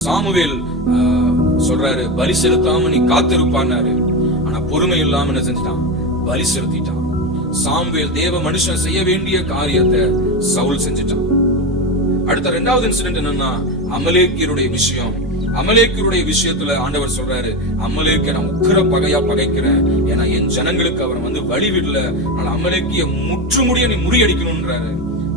Samuel சொல்றாரு, பலி செலுத்தாம நீ காத்திருப்பான்னாரு. ஆனா பொறுமை இல்லாம என்ன செஞ்சிட்டான்? பலி செலுத்திட்டான். சாமுவேல் தேவ மனுஷன் செய்ய வேண்டிய காரியத்தை சவுல் செஞ்சிட்டான். அடுத்த இரண்டாவது இன்சிடென்ட் என்னன்னா, அமலேக்கியருடைய விஷயம். அமலேக்கியருடைய விஷயத்துல ஆண்டவர் சொல்றாரு, அமலேக்கிய நான் உக்கிர பகையா பகைக்கிறேன். ஏன்னா என் ஜனங்களுக்கு அவன் வழி விடல. அமலேக்கிய முற்றுமுடிய நீ முறியடிக்கணும்ன்றாரு.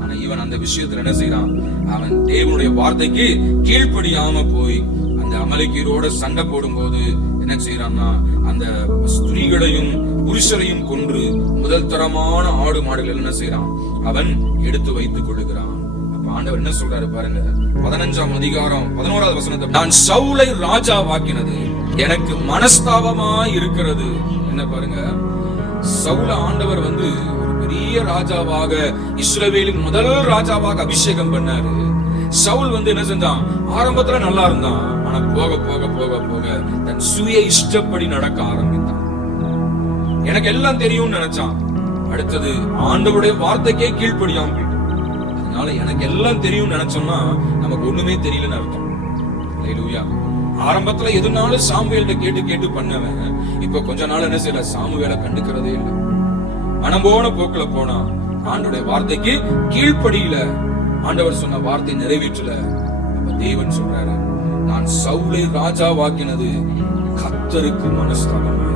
ஆனா இவன் அந்த விஷயத்துல என்ன செய்யறான்? அவன் தேவனுடைய வார்த்தைக்கு கீழ்ப்படியாம போய் அந்த அமலேக்கியரோட சண்டை போடும் போது என்ன செய்யறான்னா, அந்த ஸ்திரீகளையும் புருஷரையும் கொன்று முதல் தரமான ஆடு மாடுகள் என்ன செய்யறான்? அவன் எடுத்து வைத்துக் கொள்ளுகிறான். ஆண்டவர் என்ன சொல்றாரு பாருங்க, 15ஆம் அதிகாரம் 11வது வசனத்தை, நான் சவுலை ராஜாவாக்கினது எனக்கு மனஸ்தாபமா இருக்கிறது. என்ன பாருங்க, சவுல ஆண்டவர் ஒரு பெரிய ராஜாவாக, இஸ்ரவேலின் முதல் ராஜாவாக அபிஷேகம் பண்ணாரு. சவுல் என்ன செஞ்சான்? ஆரம்பத்துல நல்லா இருந்தான். ஆனா போக போக போக போக தன் சுய இஷ்டப்படி நடக்க ஆரம்பித்தான். எனக்கு எல்லாம் தெரியும்னு நினைச்சான். அடுத்தது ஆண்டவருடைய வார்த்தைக்கே கீழ்ப்படியாம போயிட்டான். அதனால எனக்கு எல்லாம் தெரியும் நினைச்சோம்னா நமக்கு ஒண்ணுமே தெரியலன்னு அர்த்தம். அல்லேலூயா. ஆரம்பத்துல எதுனாலும் சாமுவேல்ட்ட கேட்டு கேட்டு பண்ணவன் இப்ப கொஞ்ச நாள் என்ன செய்யல, சாமுவேலை கண்டுக்கிறதே இல்லை. மனம் போன போக்குல போனா, ஆண்டவருடைய வார்த்தைக்கு கீழ்ப்படியில, ஆண்டவர் சொன்ன வார்த்தை நிறைவேற்றல. அப்ப தேவன் சொல்றாரு, நான் சவுலை ராஜாவாக்கினது கர்த்தருக்கு மனஸ்தாபமா